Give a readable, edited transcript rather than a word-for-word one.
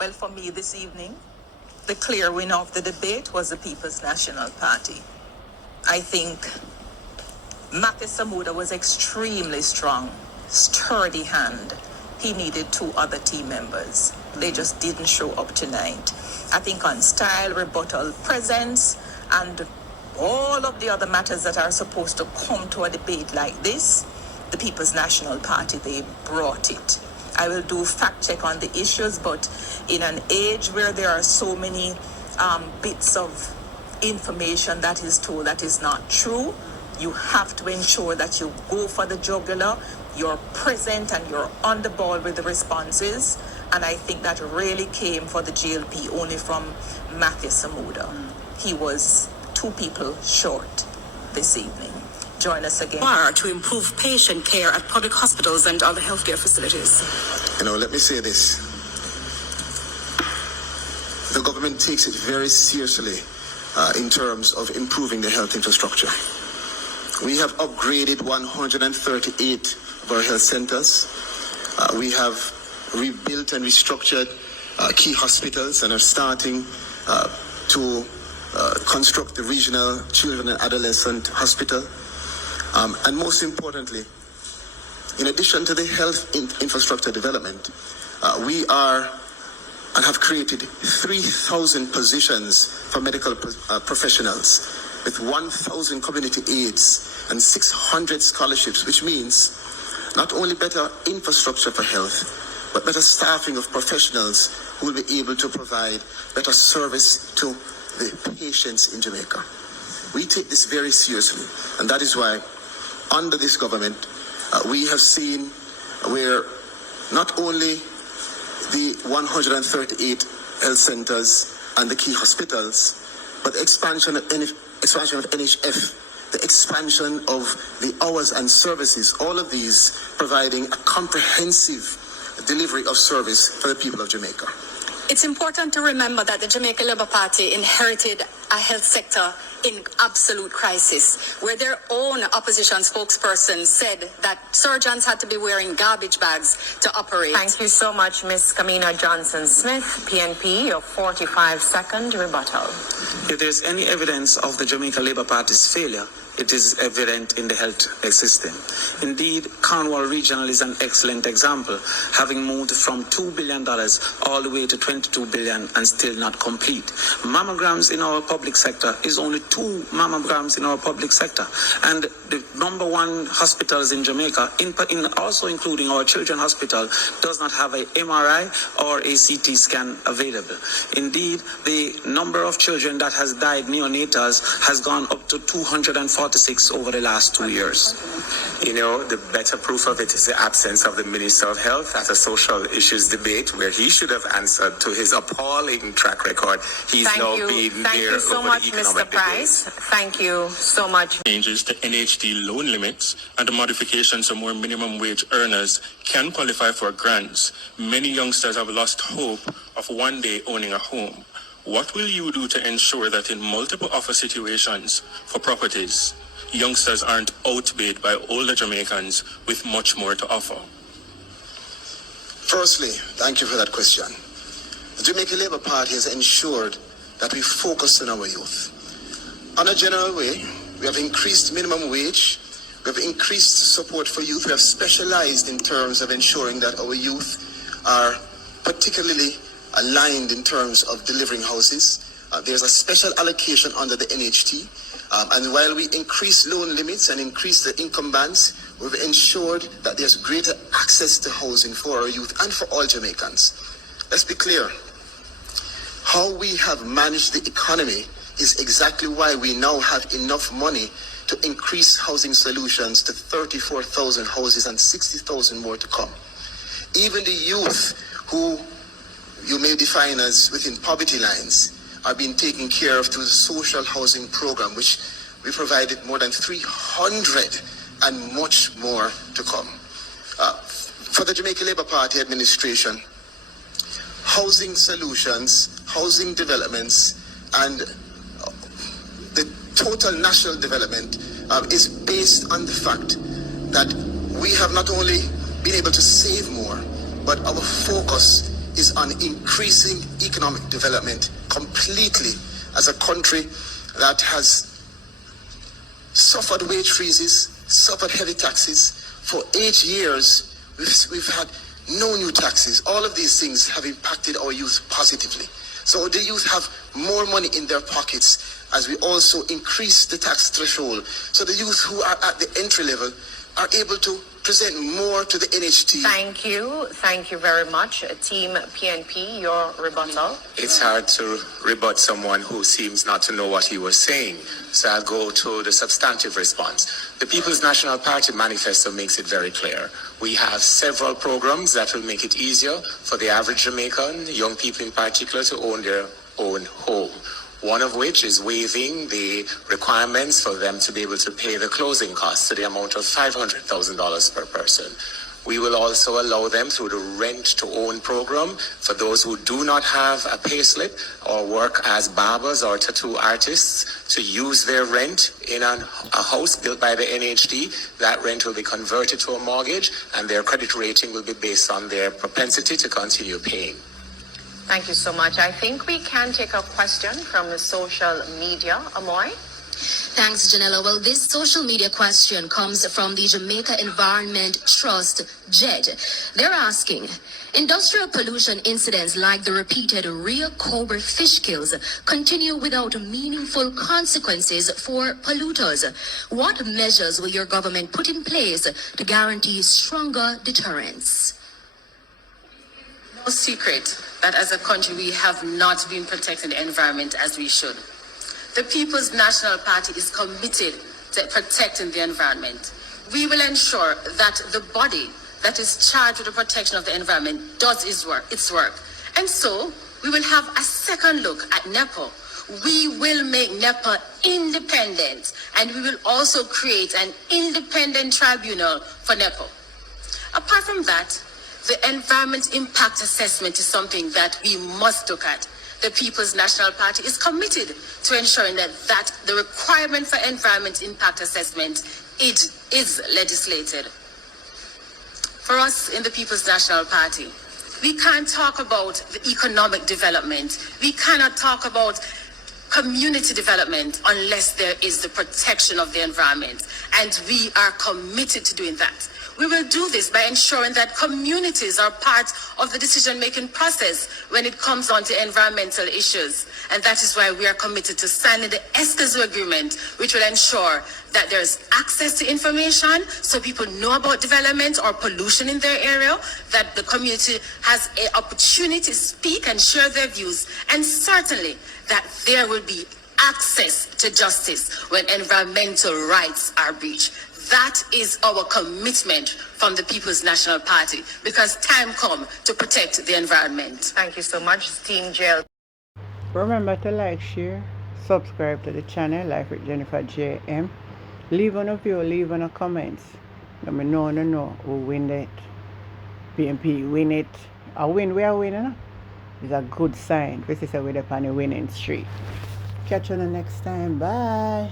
Well, for me this evening, the clear winner of the debate was the People's National Party. I think Matthew Samuda was extremely strong, sturdy hand. He needed 2 other team members. They just didn't show up tonight. I think on style, rebuttal, presence, and all of the other matters that are supposed to come to a debate like this, the People's National Party, they brought it. I will do fact check on the issues, but in an age where there are so many bits of information that is told that is not true, you have to ensure that you go for the jugular, you're present and you're on the ball with the responses. And I think that really came for the GLP only from Matthew Samuda. He was 2 people short this evening. Join us again. To improve patient care at public hospitals and other healthcare facilities. Let me say this. The government takes it very seriously in terms of improving the health infrastructure. We have upgraded 138 of our health centers. We have rebuilt and restructured key hospitals and are starting to construct the regional children and adolescent hospital. And most importantly, in addition to the health infrastructure development, we are and have created 3,000 positions for medical professionals with 1,000 community aids and 600 scholarships, which means not only better infrastructure for health, but better staffing of professionals who will be able to provide better service to the patients in Jamaica. We take this very seriously, and that is why under this government, we have seen where not only the 138 health centers and the key hospitals, but the expansion of NHF, the expansion of the hours and services, all of these providing a comprehensive delivery of service for the people of Jamaica. It's important to remember that the Jamaica Labour Party inherited a health sector in absolute crisis, where their own opposition spokesperson said that surgeons had to be wearing garbage bags to operate. Thank you so much, Ms. Kamina Johnson-Smith, PNP, your 45-second rebuttal. If there's any evidence of the Jamaica Labour Party's failure, it is evident in the health system. Indeed, Cornwall Regional is an excellent example, having moved from $2 billion all the way to $22 billion and still not complete. Mammograms in our public sector is only 2 mammograms in our public sector. And the number 1 hospitals in Jamaica, also including our children's hospital, does not have a MRI or a CT scan available. Indeed, the number of children that has died neonatals has gone up to 246 over the last 2 years. The better proof of it is the absence of the Minister of Health at a social issues debate where he should have answered to his appalling track record. He's now been there over the economic debate. Thank you so much, Mr. Price. Thank you so much. Changes to NHD loan limits and the modifications to more minimum wage earners can qualify for grants. Many youngsters have lost hope of one day owning a home. What will you do to ensure that in multiple offer situations for properties, youngsters aren't outbid by older Jamaicans with much more to offer? Firstly, thank you for that question. The Jamaica Labour Party has ensured that we focus on our youth. On a general way, we have increased minimum wage, we have increased support for youth, we have specialized in terms of ensuring that our youth are particularly aligned in terms of delivering houses. There's a special allocation under the NHT. And while we increase loan limits and increase the income bands, we've ensured that there's greater access to housing for our youth and for all Jamaicans. Let's be clear. How we have managed the economy is exactly why we now have enough money to increase housing solutions to 34,000 houses and 60,000 more to come. Even the youth who you may define as within poverty lines are being taken care of through the social housing program, which we provided more than 300 and much more to come. For the Jamaica Labour Party administration, housing solutions, housing developments, and the total national development is based on the fact that we have not only been able to save more, but our focus is on increasing economic development completely as a country that has suffered wage freezes, suffered heavy taxes. For 8 years, we've had no new taxes. All of these things have impacted our youth positively. So the youth have more money in their pockets as we also increase the tax threshold. So the youth who are at the entry level are able to present more to the NHT. Thank you. Thank you very much. Team PNP, your rebuttal. It's hard to rebut someone who seems not to know what he was saying. So I'll go to the substantive response. The People's National Party manifesto makes it very clear. We have several programs that will make it easier for the average Jamaican, young people in particular, to own their own home. One of which is waiving the requirements for them to be able to pay the closing costs to the amount of $500,000 per person. We will also allow them through the rent-to-own program for those who do not have a payslip or work as barbers or tattoo artists to use their rent in a house built by the NHD. That rent will be converted to a mortgage, and their credit rating will be based on their propensity to continue paying. Thank you so much. I think we can take a question from the social media. Amoy? Thanks, Janella. Well, this social media question comes from the Jamaica Environment Trust, JED. They're asking, industrial pollution incidents like the repeated Rio Cobra fish kills continue without meaningful consequences for polluters. What measures will your government put in place to guarantee stronger deterrence? No secret that as a country we have not been protecting the environment as we should. The People's National Party is committed to protecting the environment. We will ensure that the body that is charged with the protection of the environment does its work. And so we will have a second look at NEPA. We will make NEPA independent, and we will also create an independent tribunal for NEPA. Apart from that, the environment impact assessment is something that we must look at. The People's National Party is committed to ensuring that the requirement for environment impact assessment is legislated. For us in the People's National Party, we can't talk about the economic development. We cannot talk about community development unless there is the protection of the environment. And we are committed to doing that. We will do this by ensuring that communities are part of the decision-making process when it comes on to environmental issues. And that is why we are committed to signing the Escazú Agreement, which will ensure that there is access to information so people know about development or pollution in their area, that the community has an opportunity to speak and share their views, and certainly that there will be access to justice when environmental rights are breached. That is our commitment from the People's National Party, because time comes to protect the environment. Thank you so much, Team Jail. Remember to like, share, subscribe to the channel, Life with Jennifer JM. Leave on a view, leave on a comments. Let me know who win it. PNP win it. A win, we are winning. It's a good sign. This is a way up on a winning streak. Catch you on the next time. Bye.